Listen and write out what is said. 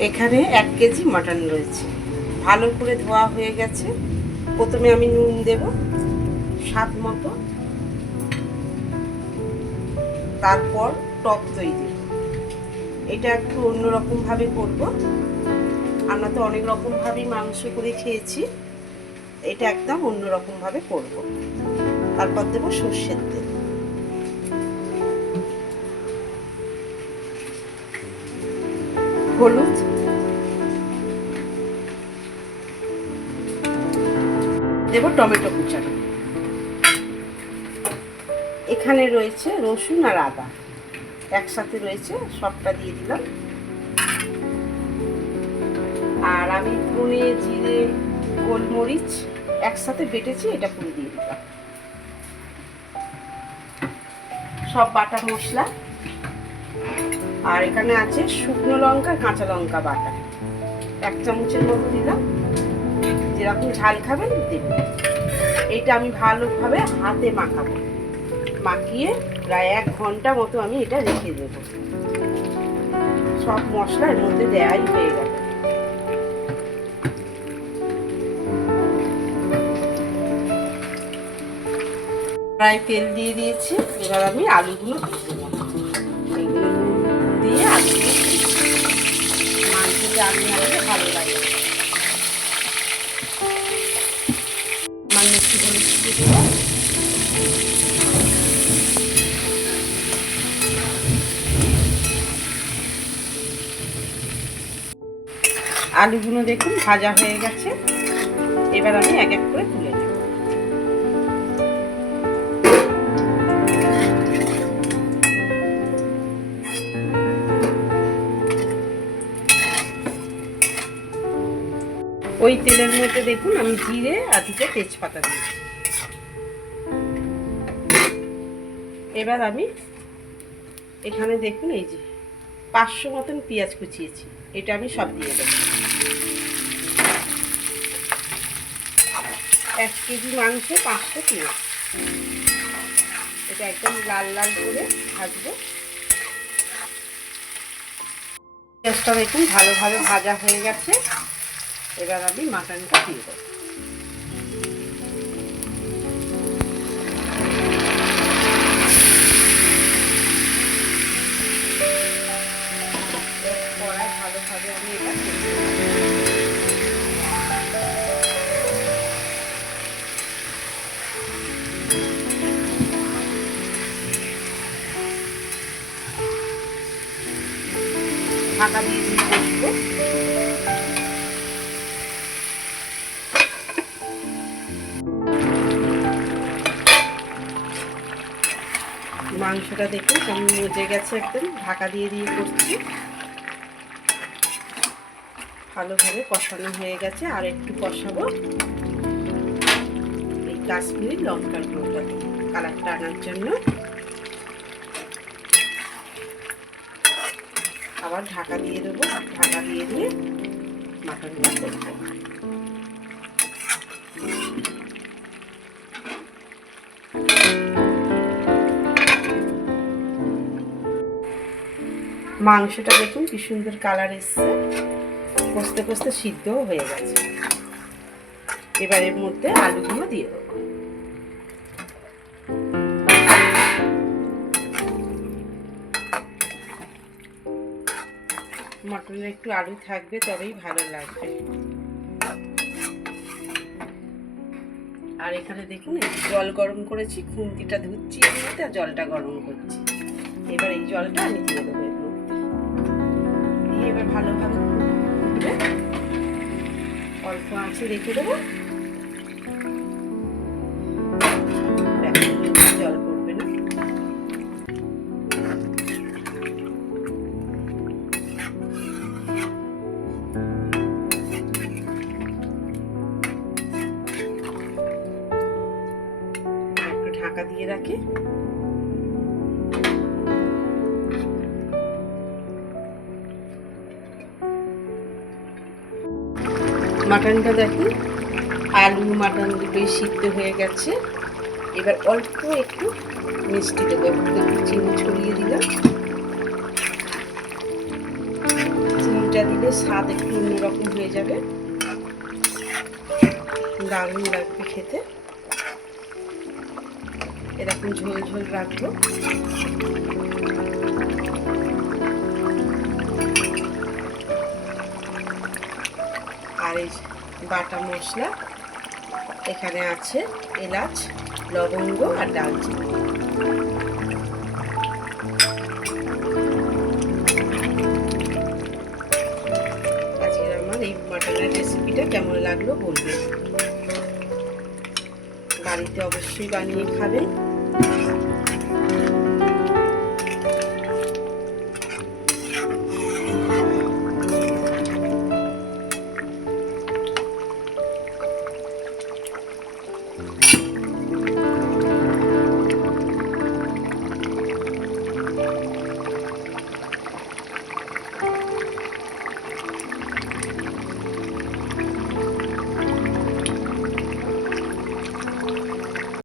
এখানে 1 KG mutton রয়েছে, ভালো করে ধোয়া হয়ে গেছে। প্রথমে আমি নুন দেব স্বাদ মতো, তারপর টক দই দেব। এটা একটু অন্যরকমভাবে করব, আমরা তো অনেক রকমভাবেই মাংস করে খেয়েছি, এটা একদম অন্যরকমভাবে করব। তারপর দেব সর্ষের তেল, হলুদ, দেব টমেটো কুচানো। এখানে রয়েছে রসুন আর আদা একসাথে রয়েছে, সবটা দিয়ে দিলাম। আর আমি ধনে জিরে গোলমরিচ একসাথে বেটেছি, এটা পুরো দিয়ে দিলাম। সব বাটা মশলা। আর এখানে আছে শুকনো লঙ্কা কাঁচা লঙ্কা বাটা, 1 চামচের মতো দিলাম। যেরকম ঝাল খাবেন দেবেন। এটা আমি ভালোভাবে হাতে মাখাবো, মাখিয়ে প্রায় 1 ঘন্টা মতো আমি এটা রেখে দেবো। সব মশলা এর মধ্যে দেওয়াই হয়ে গেল। প্রায় তেল দিয়ে দিয়েছি, এবার আমি আলুগুলো দিয়ে দেবো। এগুলো দিয়ে আলুগুলো মাংসতে আলু আনলে ভালো লাগে। একটু হলুদ দিয়ে দেবো। আলুগুলো দেখুন ভাজা হয়ে গেছে, এবার আমি এক এক করে তুলে নেব। ওই তেলের মধ্যে দেখুন আমি জিরে আর 2টা তেজপাতা দিয়েছি। এবার আমি এখানে দেখুন এই যে 500 মতন পেঁয়াজ কুচিয়েছি, এটা আমি সব দিয়ে দেবো। 1 কেজি মাংসে 500 পেঁয়াজ, এটা একদম লাল লাল করে ভাজবো। পেঁয়াজটা দেখুন ভালোভাবে ভাজা হয়ে গেছে, এবার আমি মাটনটা দিয়ে দেবো। ভালোভাবে আমি এটা ঢাকা দিয়ে দিয়ে বসবো। মাংসটা দেখুন কেমন মজে গেছে, একদম ঢাকা দিয়ে দিয়ে করছি। ভালোভাবে কষানো হয়ে গেছে, আর একটু কষাবো এই কাশ্মীরি লঙ্কার গুঁড়োটা দিয়ে কালারটা আনার জন্য। আবার ঢাকা দিয়ে দেবো, ঢাকা দিয়ে দিয়ে মাটনটা করবো। মাংসটা দেখুন কি সুন্দর কালার এসছে, কষতে কষতে সিদ্ধও হয়ে গেছে। এবার এর মধ্যে আলুগুলো দিয়ে দেবো। মটনে একটু আলু থাকবে তবেই ভালো লাগবে। আর এখানে দেখুন জল গরম করেছি, খুন্তিটা ধুচ্ছি এর মধ্যে, জলটা গরম করছি। এবার এই জলটা আমি দিয়ে দেবো এর মধ্যে, দিয়ে এবার ভালোভাবে ফুটবে, অল্প আঁচে রেখে দেবো। জল পড়বে না। একটু ঢাকা দিয়ে রাখি। মাটনটা দেখুন আলু মাটন দুটোই সিদ্ধ হয়ে গেছে। এবার অল্প একটু মিষ্টি দেবো, একটু চিনি ছড়িয়ে দিলাম। চিনি চিনিটা দিলে স্বাদ একটু অন্যরকম হয়ে যাবে, দারুণ লাগবে খেতে। এরকম ঝোল ঝোল রাখবো। আর এই বাটা মশলা এখানে আছে এলাচ, লবঙ্গ আর দারচিনি। আজকের আমার এই মাটনের রেসিপিটা কেমন লাগলো বলবেন। বাড়িতে অবশ্যই বানিয়ে খাবেন।